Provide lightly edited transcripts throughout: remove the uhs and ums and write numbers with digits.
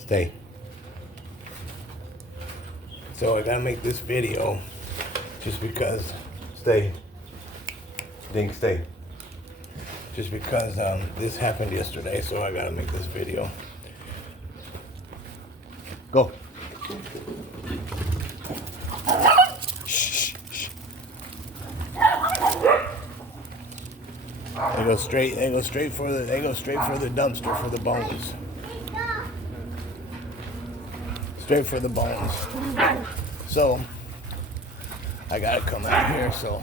Stay. So I gotta make this video just because. Stay. Dink, stay. Just because this happened yesterday, so I gotta make this video. Go. Shh, shh. They go straight for the dumpster for the bones. Straight for the bones. So I gotta come out here so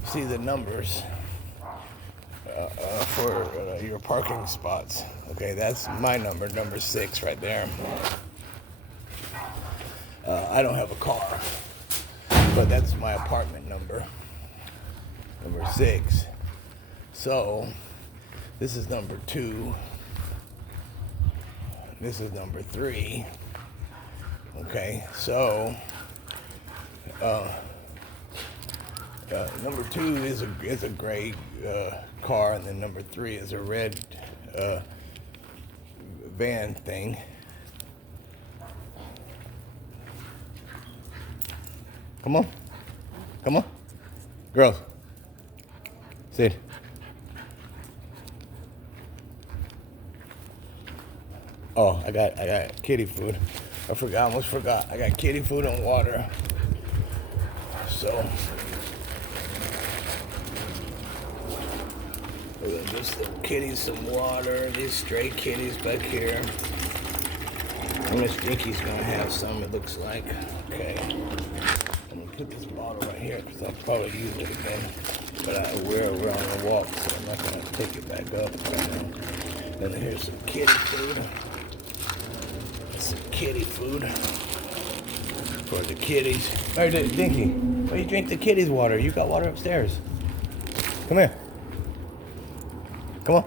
you see the numbers for your parking spots. Okay, that's my number 6 right there. I don't have a car, but that's my apartment number 6. So this is number 2. This is number 3. Okay, so number 2 is a gray car, and then number 3 is a red van thing. Come on, girls, sit. Oh, I got kitty food. I almost forgot. I got kitty food and water. So we're gonna give some kitties some water. These stray kitties back here. And Miss Dinky's gonna have some, it looks like. Okay. I'm gonna put this bottle right here because I'll probably use it again. But we're on a walk, so I'm not gonna take it back up right now. Then here's some kitty food. Some kitty food for the kitties. Hey, Dinky, why you drink the kitties' water? You got water upstairs. Come here. Come on.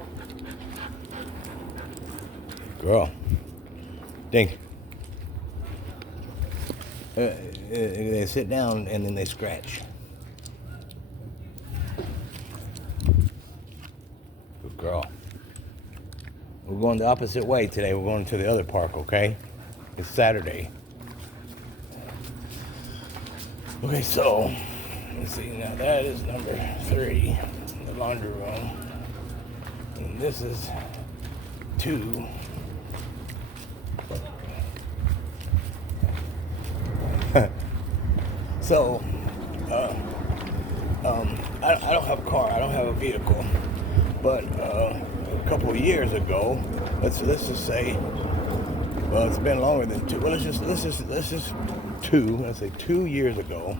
Girl. Dink. They sit down and then they scratch. Good girl. We're going the opposite way today. We're going to the other park, okay? It's Saturday. Okay, so, let's see. Now that is number 3, the laundry room. And this is 2. So, I don't have a car. I don't have a vehicle. But a couple of years ago, let's just say, well, it's been longer than 2. Well, let's just 2. Let's say 2 years ago.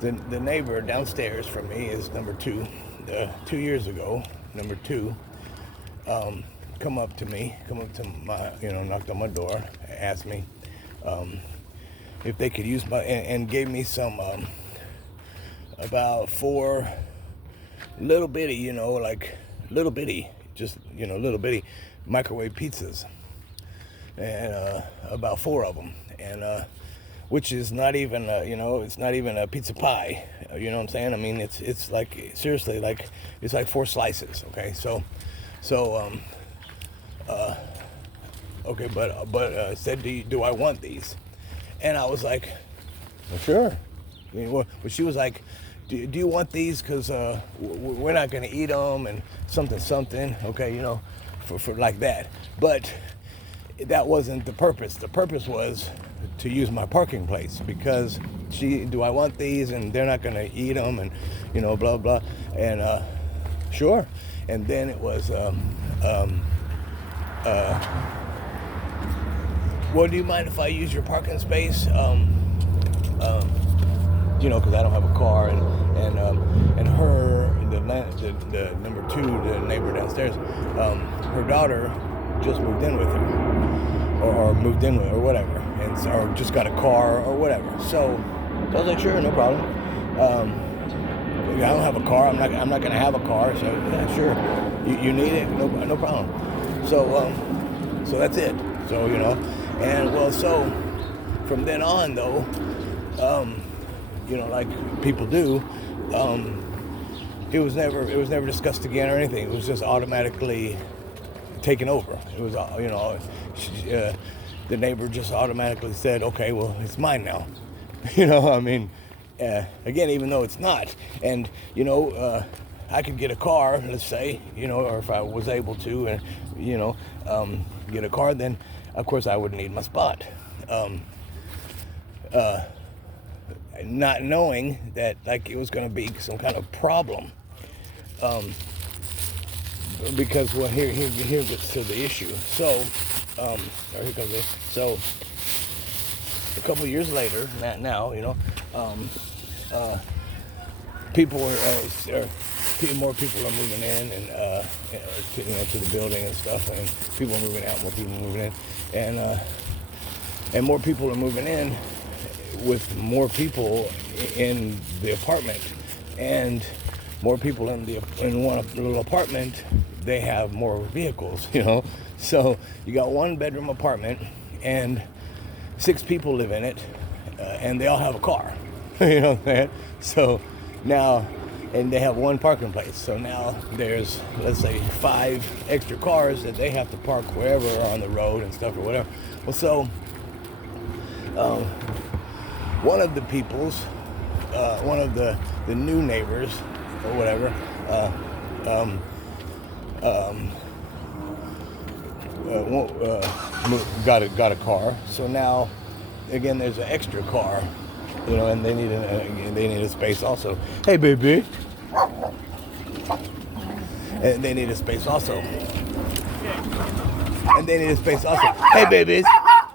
The neighbor downstairs from me is number 2. 2 years ago, number 2, come up to my, knocked on my door, asked me if they could use my, and gave me some about 4 little bitty, little bitty microwave pizzas, and about 4 of them, and which is not even, it's not even a pizza pie. You know what I'm saying? I mean, it's like, seriously, like, it's like 4 slices. Okay, so, okay, but said, do I want these? And I was like, well, sure. I mean, well, she was like, do you want these? Because we're not going to eat them and something, okay, for like that. But that wasn't the purpose. The purpose was to use my parking place, because do I want these? And they're not going to eat them, and, blah, blah. And sure. And then it was, well, do you mind if I use your parking space? Because I don't have a car, and her, the number 2, the neighbor downstairs, her daughter just moved in with her, or moved in with, or whatever, and or just got a car or whatever. So I was like, sure, no problem. I don't have a car. I'm not gonna have a car. So yeah, sure. You need it? No problem. So that's it. So and well, so from then on though, like people do, it was never discussed again or anything. It was just automatically taken over. It was, the neighbor just automatically said, okay, well, it's mine now. I mean, again, even though it's not. And, I could get a car, let's say, or if I was able to, and, get a car, then, of course, I would need my spot. Not knowing that, like, it was going to be some kind of problem. Because, well, here gets to the issue. So, here comes it. So, a couple of years later, not now, people more people are moving in and to the building and stuff, and people are moving out, more people are moving in, and more people are moving in with more people in the apartment, and more people in one little apartment. They have more vehicles, So you got one bedroom apartment, and 6 people live in it, and they all have a car. You know what I'm saying? So now, and they have one parking place. So now there's, let's say, 5 extra cars that they have to park wherever on the road and stuff or whatever. Well, so one of the people's, one of the new neighbors or whatever, got a car. So now, again, there's an extra car, and they need a space also. Hey, baby. And they need a space also. Hey, babies.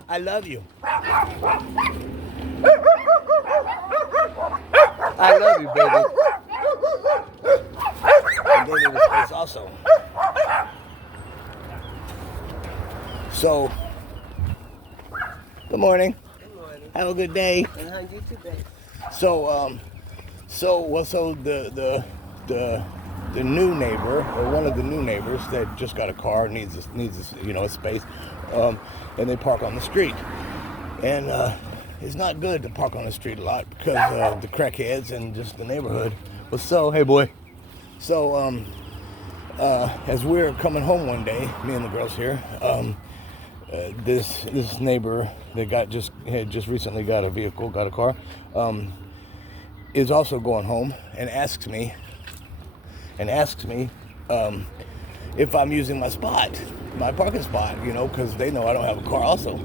I love you. I love you, baby. And they need a space also. So, good morning. Good morning. Have a good day. And how you today? So the new neighbor, or one of the new neighbors that just got a car, needs a space, and they park on the street, and it's not good to park on the street a lot because of the crackheads and just the neighborhood. But so, hey boy, so as we're coming home one day, me and the girls here, this neighbor that had just recently got a car, is also going home and asks me if I'm using my parking spot, because they know I don't have a car also.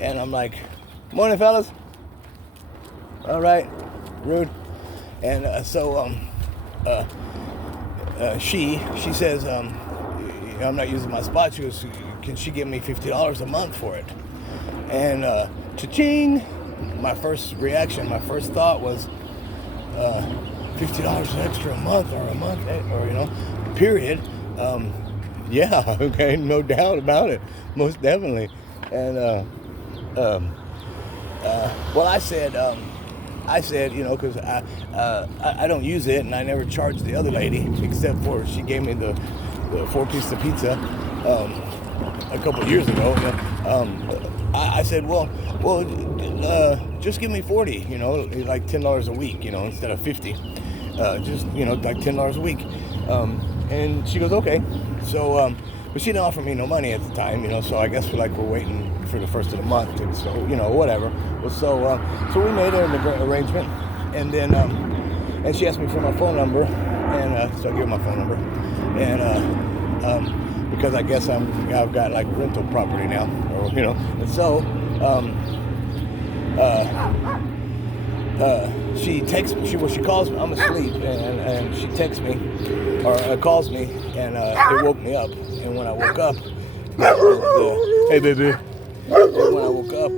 And I'm like, morning, fellas. All right, rude. And she says, I'm not using my spot. She goes, can she give me $50 a month for it? And cha-ching, my first thought was, $50 extra a month, or period. Yeah, okay, no doubt about it, most definitely. And well, I said, because I don't use it, and I never charged the other lady, except for she gave me the 4-piece of pizza a couple of years ago. I said, well, just give me 40, like $10 a week, instead of 50, just, like $10 a week. And she goes, okay. So, but she didn't offer me no money at the time, so I guess we're waiting for the first of the month, and so, whatever. Well, so we made an arrangement, and then, and she asked me for my phone number, and so I gave her my phone number, and, because I guess I've got rental property now, or, and so, she texts me, she calls me, I'm asleep, and she texts me, or calls me, and it woke me up, and when I woke up, hey baby, and when I woke up,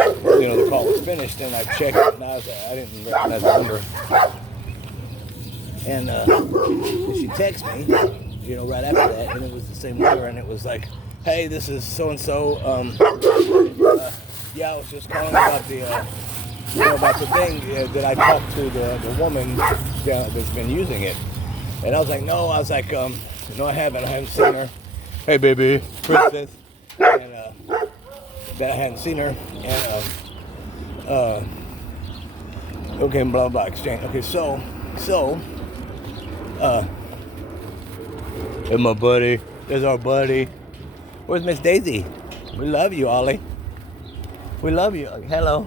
the call was finished, and I checked, and I didn't recognize the number, and she texts me, right after that, and it was the same number, and it was like, hey, this is so-and-so, yeah, I was just calling about the thing that I talked to the woman that's been using it. And I was like, no, no, I haven't seen her. Hey, baby, princess. And that I hadn't seen her. And, okay, blah, blah, exchange. Okay, so So, and my buddy, there's our buddy. Where's Miss Daisy? We love you, Ollie. We love you. Hello.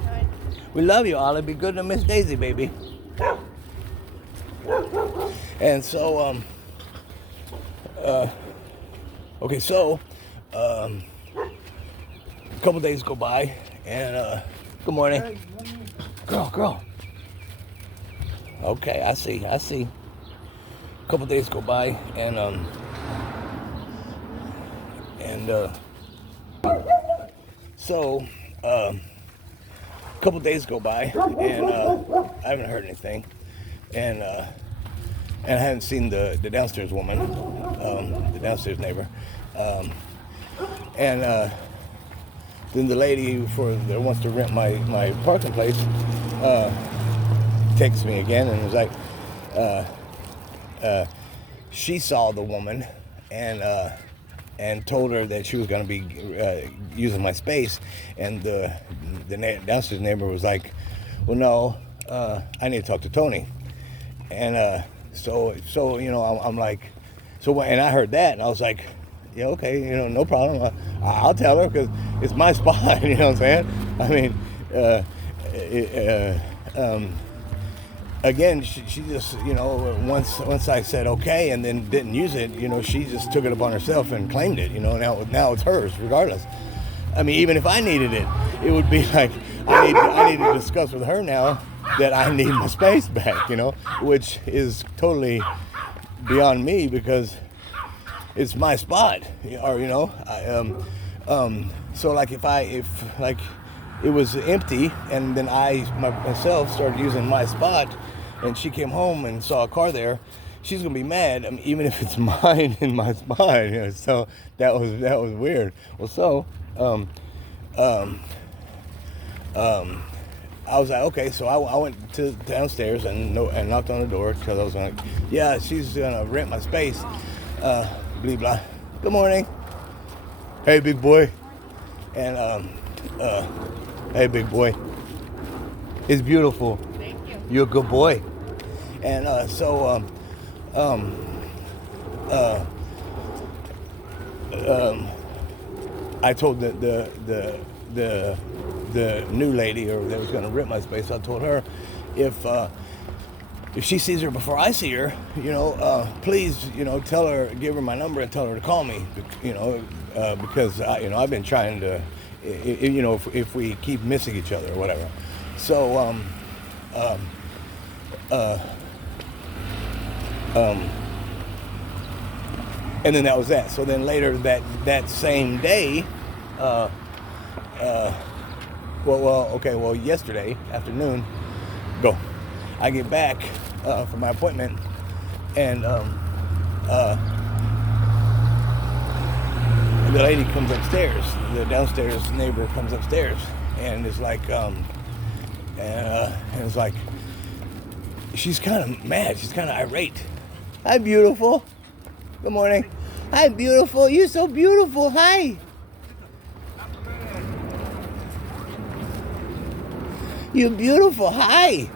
We love you, Ollie. Be good to Miss Daisy, baby. And so, okay, so, a couple days go by, and, good morning. Girl. Okay, I see. A couple days go by, and, so, a couple days go by, and, I haven't heard anything, and I haven't seen the downstairs woman, the downstairs neighbor, and, then the lady that wants to rent my parking place, texts me again and was like, she saw the woman and told her that she was going to be using my space, and the downstairs neighbor was like, well, no, I need to talk to Tony, and so I'm like, so, and I heard that and I was like, yeah, okay, no problem, I'll tell her because it's my spot. You know what I'm saying? I mean, again, she just, once I said okay and then didn't use it, she just took it upon herself and claimed it, now it's hers regardless. I mean, even if I needed it, it would be like, I need to discuss with her now that I need my space back, which is totally beyond me because it's my spot, or, so like if it was empty and then myself started using my spot and she came home and saw a car there, she's gonna be mad. I mean, even if it's mine in my spot, so that was weird. Well, so I was like, okay, so I went to downstairs and knocked on the door because I was like, yeah, she's gonna rent my space, blah blah. Good morning. Hey, big boy. And hey, big boy. It's beautiful. Thank you. You're a good boy. And I told the new lady, or that was going to rent my space, I told her if she sees her before I see her, please, tell her, give her my number and tell her to call me, because I've been trying to, if we keep missing each other or whatever. So, and then that was that. So then later that same day, yesterday afternoon, I get back from my appointment, and the lady comes upstairs. The downstairs neighbor comes upstairs, and is like, and it's like, she's kind of mad. She's kind of irate. Hi, beautiful. Good morning. Hi, beautiful. You're so beautiful. Hi. You're beautiful. Hi.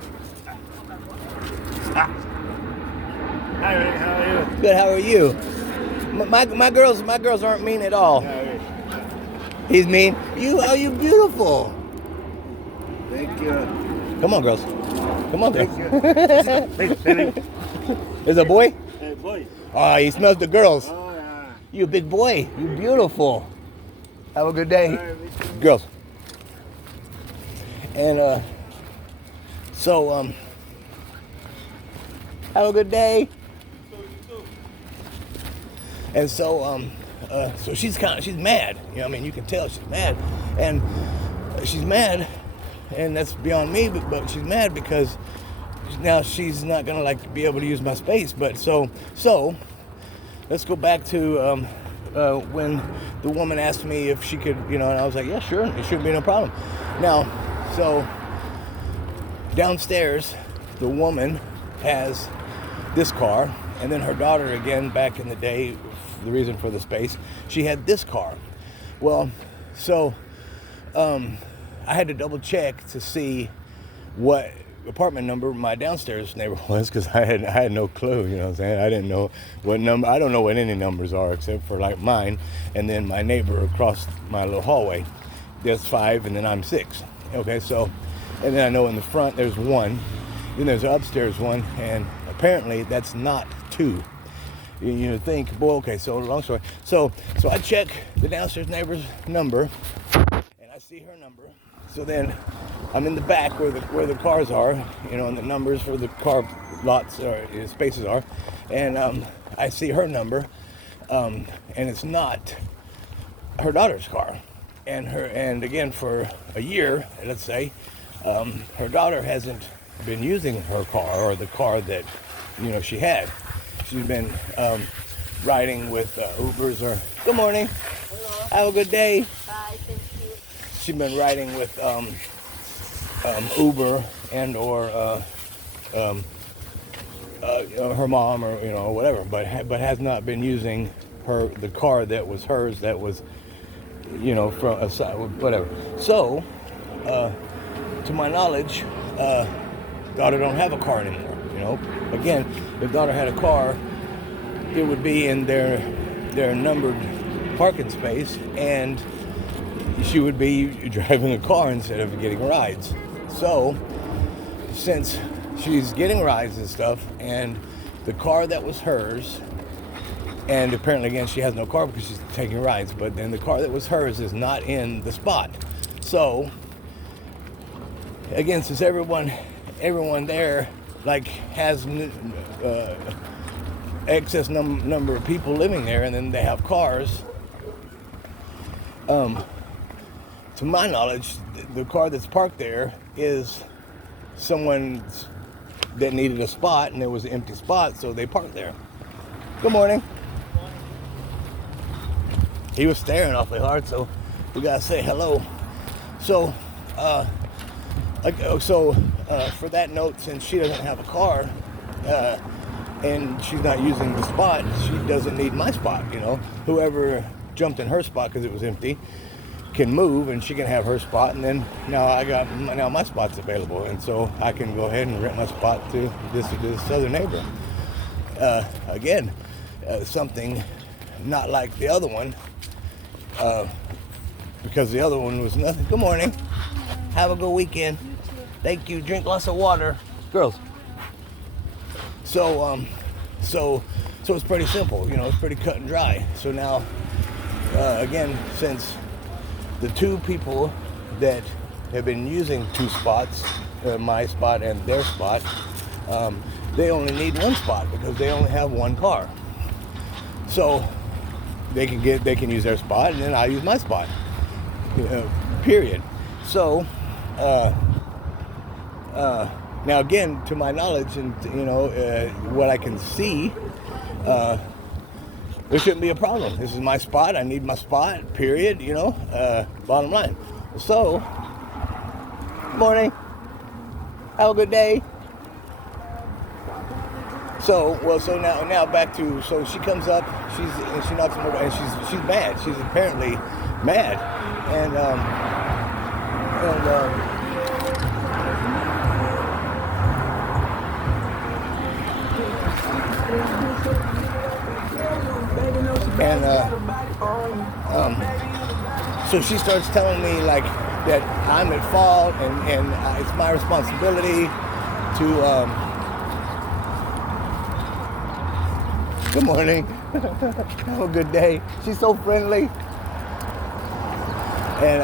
Hi, Rick. How are you? Good. How are you? My girls aren't mean at all. He's mean. You beautiful. Thank you. Come on, girls. Come on, Thank girls. you. There's a boy? Hey, boy. Oh, he smells the girls. Oh, yeah. You a big boy. You beautiful. Have a good day. All right, Girls. And so have a good day. And so so she's mad. You can tell she's mad. And she's mad, and that's beyond me, but she's mad because now she's not gonna be able to use my space. But so let's go back to when the woman asked me if she could, and I was like, yeah, sure, it shouldn't be no problem. Now, so downstairs, the woman has this car, and then her daughter, again, back in the day, the reason for the space, she had this car. Well, so I had to double check to see what apartment number my downstairs neighbor was, because I had no clue, you know what I'm saying? I didn't know what number. I don't know what any numbers are except for like mine, and then my neighbor across my little hallway. There's 5, and then I'm 6. Okay, so, and then I know in the front there's 1, then there's an upstairs one, and apparently that's not 2. You think, well, okay, so long story. So I check the downstairs neighbor's number, and I see her number. So then I'm in the back where the cars are, you know, and the numbers for the car lots or spaces are, and I see her number, and it's not her daughter's car, and again for a year, let's say, her daughter hasn't been using her car or the car that, you know, she had. She's been riding with Ubers or good morning. Hello. Have a good day. Bye. Thank you. She's been riding with Uber and or her mom or, you know, whatever, but has not been using the car that was hers, that was, you know, from a whatever. So to my knowledge, daughter don't have a car anymore. You know, again, if daughter had a car, it would be in their numbered parking space, and she would be driving a car instead of getting rides. So, since she's getting rides and stuff, and the car that was hers, and apparently again she has no car because she's taking rides, but then the car that was hers is not in the spot. So, again, since everyone there like has excess number of people living there, and then they have cars. To my knowledge, the car that's parked there is someone that needed a spot, and there was an empty spot, so they parked there. Good morning. He was staring awfully hard, so we gotta say hello. So, for that note, since she doesn't have a car, and she's not using the spot, she doesn't need my spot, you know. Whoever jumped in her spot because it was empty can move, and she can have her spot, and then now my spot's available, and so I can go ahead and rent my spot to this other neighbor. Again, something not like the other one, because the other one was nothing. Good morning. Have a good weekend. Thank you. Drink lots of water, girls. So it's pretty simple, you know. It's pretty cut and dry. So now, again, since the 2 people that have been using 2 spots, my spot and their spot, they only need 1 spot because they only have 1 car. So they can use their spot, and then I use my spot. Period. So. Now again, to my knowledge, and you know, what I can see, there shouldn't be a problem. This is my spot. I need my spot. Period. You know. Bottom line. So, morning. Have a good day. So now back to, so she comes up. She knocks on the door, and she's mad. She's apparently mad, and so she starts telling me like that I'm at fault, and it's my responsibility to good morning. Have a good day. She's so friendly. And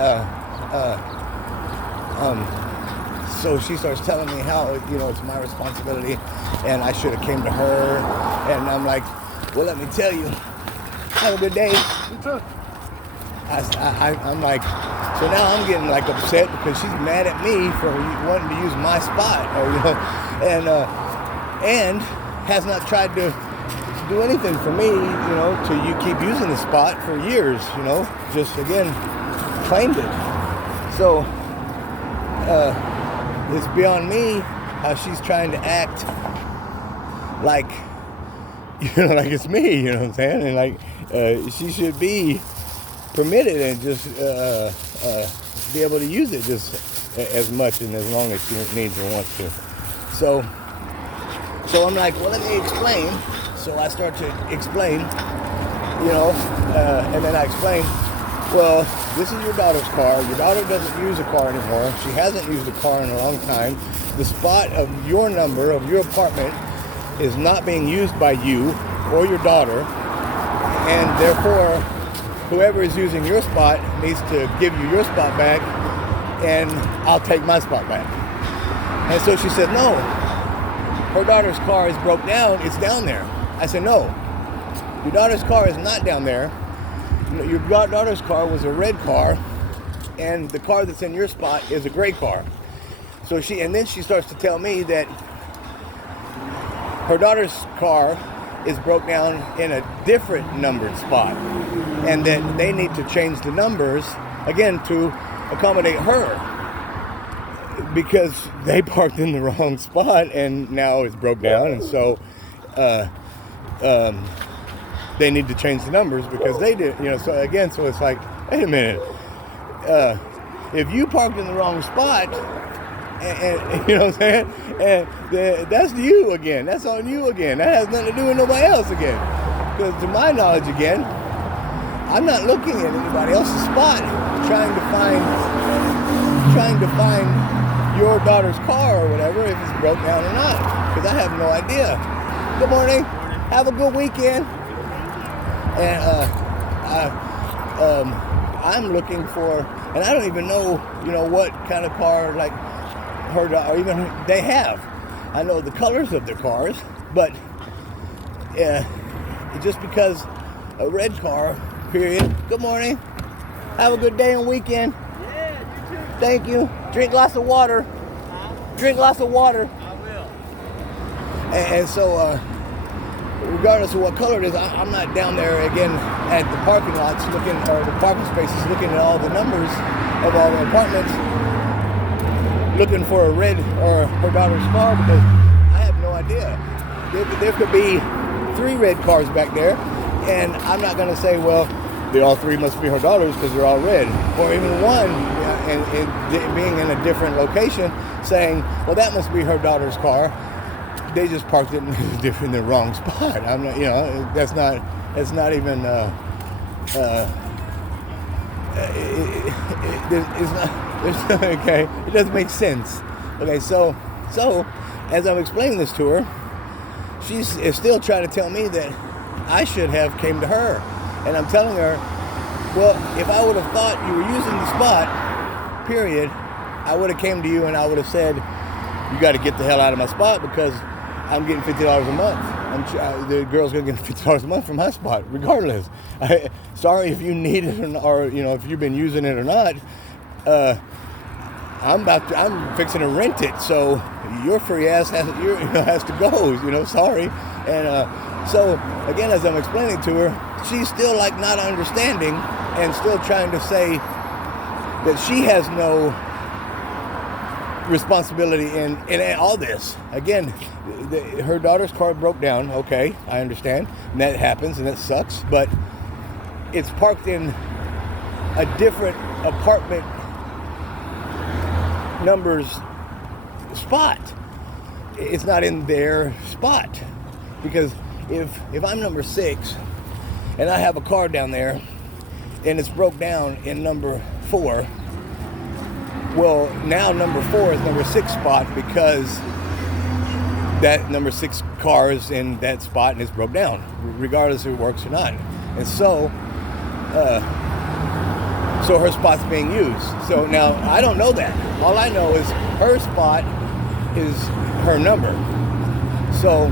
so she starts telling me how, you know, it's my responsibility and I should have came to her. And I'm like, well, let me tell you, have a good day. You too. I'm like, so now I'm getting like upset because she's mad at me for wanting to use my spot, or, you know, and has not tried to do anything for me, you know, to you keep using the spot for years, you know, just again claimed it. So it's beyond me how she's trying to act like, you know, like it's me, you know what I'm saying? And like she should be permitted and just be able to use it just as much and as long as she needs or wants to. So I'm like, well, let me explain. So I start to explain, and then I explain, well, this is your daughter's car. Your daughter doesn't use a car anymore. She hasn't used a car in a long time. The spot of your number, of your apartment, is not being used by you or your daughter. And therefore, whoever is using your spot needs to give you your spot back, and I'll take my spot back. And so she said, no, her daughter's car is broke down. It's down there. I said, no, your daughter's car is not down there. Your daughter's car was a red car, and the car that's in your spot is a gray car. And then she starts to tell me that her daughter's car is broke down in a different numbered spot, and that they need to change the numbers again to accommodate her, because they parked in the wrong spot and now it's broke down, and so they need to change the numbers because they did, so it's like, wait a minute, if you parked in the wrong spot, and you know what I'm saying, and that's you again, that's on you again, that has nothing to do with nobody else again, because to my knowledge again, I'm not looking at anybody else's spot trying to find your daughter's car or whatever, if it's broke down or not, because I have no idea. Good morning. Have a good weekend. And I'm looking for, and I don't even know, what kind of car like her, or even they have. I know the colors of their cars, but just because a red car, period. Good morning. Have a good day and weekend. Yeah, you too. Thank you. Drink lots of water. Drink lots of water. I will. And so, regardless of what color it is, I'm not down there again at the parking lots looking, or the parking spaces, looking at all the numbers of all the apartments, looking for a red or her daughter's car, because I have no idea. There could be 3 red cars back there, and I'm not going to say, well, they all 3 must be her daughter's because they're all red, or even one, and being in a different location, saying, well, that must be her daughter's car. They just parked it in the wrong spot. I'm not, that's not even, it's not, okay, it doesn't make sense. Okay, so as I'm explaining this to her, she's still trying to tell me that I should have came to her. And I'm telling her, well, if I would have thought you were using the spot, period, I would have came to you and I would have said, you got to get the hell out of my spot because I'm getting $50 a month. The girl's going to get $50 a month from my spot, regardless. Sorry if you need it or if you've been using it or not. I'm fixing to rent it, so your free ass has to go. Sorry. And so again, as I'm explaining to her, she's still like not understanding and still trying to say that she has no responsibility in all this. Again, her daughter's car broke down. Okay, I understand, and that happens, and that sucks. But it's parked in a different apartment numbers spot. It's not in their spot, because if I'm number 6 and I have a car down there and it's broke down in number 4, well, now number 4 is number 6 spot because that number 6 car is in that spot and it's broke down, regardless if it works or not. And so her spot's being used. So now I don't know that. All I know is her spot is her number. So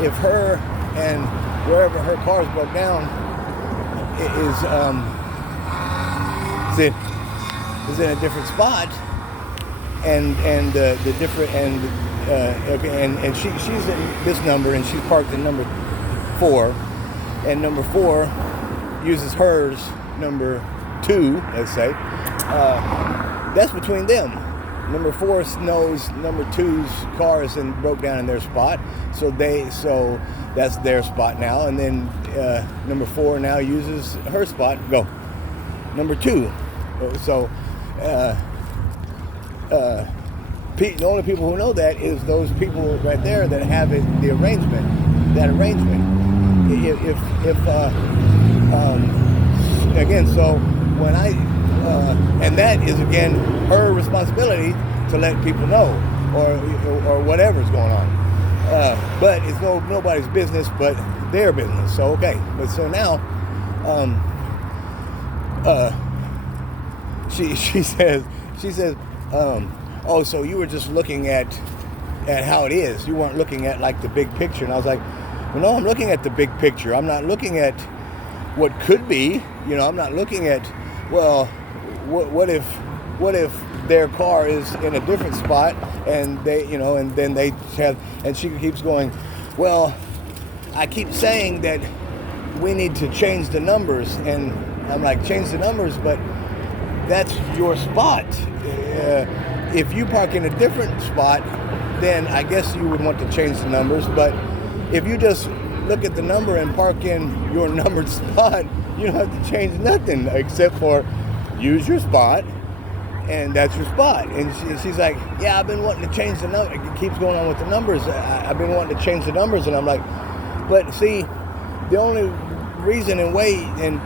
if her and wherever her car's broke down is in a different spot, and the different and she's in this number and she's parked in number 4, and number 4 uses hers number 2, let's say. That's between them. Number 4 knows number 2's car is broke down in their spot, so that's their spot now. And then number 4 now uses her spot. Go. Number 2. So the only people who know that is those people right there that have it, the arrangement, that arrangement. Again, so when and that is again her responsibility to let people know, or whatever's going on. But it's nobody's business but their business. So okay, but so now, she says, oh, so you were just looking at how it is. You weren't looking at like the big picture. And I was like, well, no, I'm looking at the big picture. I'm not looking at what could be. I'm not looking at, well, what if their car is in a different spot and they, and then they have, and she keeps going, well, I keep saying that we need to change the numbers, and I'm like, change the numbers, but that's your spot. If you park in a different spot, then I guess you would want to change the numbers. But if you just look at the number and park in your numbered spot, you don't have to change nothing except for use your spot, and that's your spot. And she's like, yeah, I've been wanting to change the number. It keeps going on with the numbers. I've been wanting to change the numbers, and I'm like, but see, the only reason and way and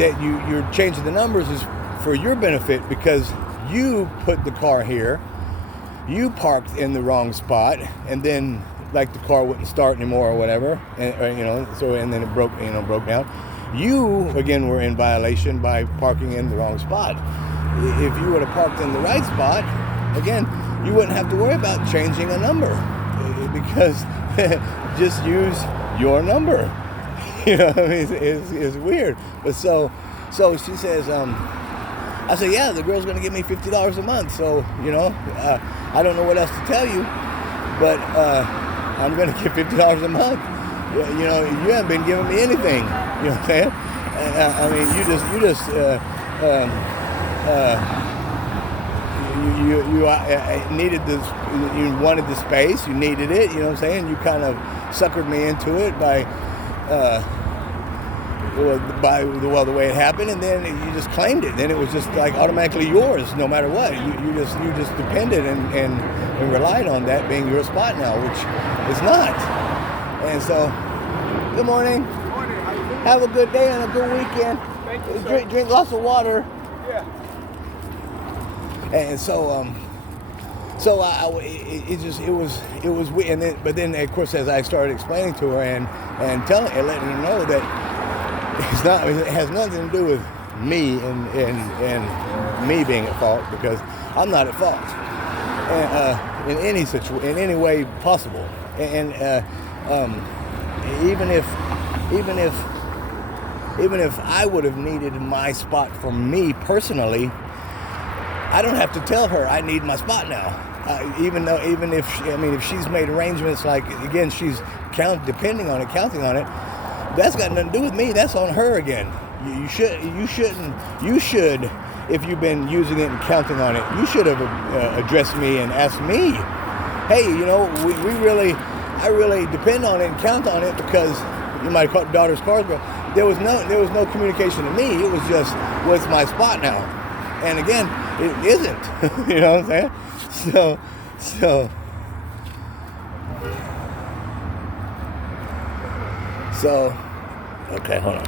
that you're changing the numbers is for your benefit, because you put the car here, you parked in the wrong spot, and then like the car wouldn't start anymore or whatever, and then it broke down. You again were in violation by parking in the wrong spot. If you would have parked in the right spot, again, you wouldn't have to worry about changing a number, because just use your number. It's weird. But so she says, I said, yeah, the girl's going to give me $50 a month. So, I don't know what else to tell you, but I'm going to get $50 a month. You haven't been giving me anything. You know what I'm saying? I mean, you needed this, you wanted the space, you needed it, you know what I'm saying? You kind of suckered me into it by the way it happened, and then you just claimed it. Then it was just like automatically yours, no matter what. You just depended and relied on that being your spot now, which is not. And so, good morning. Good morning. How you doing? Have a good day and a good weekend. Thank you, sir. Drink lots of water. Yeah. And so it was weird. But then of course, as I started explaining to her and telling and letting her know that it has nothing to do with me and me being at fault, because I'm not at fault in any way possible. And even if I would have needed my spot for me personally, I don't have to tell her I need my spot now. Even if she's made arrangements, like again, she's counting on it, that's got nothing to do with me. That's on her again. You should, if you've been using it and counting on it, you should have addressed me and asked me, hey, I really depend on it and count on it, because my daughter's car broke. There was no communication to me. It was just, what's my spot now? And again, it isn't. You know what I'm saying? So, okay, hold on.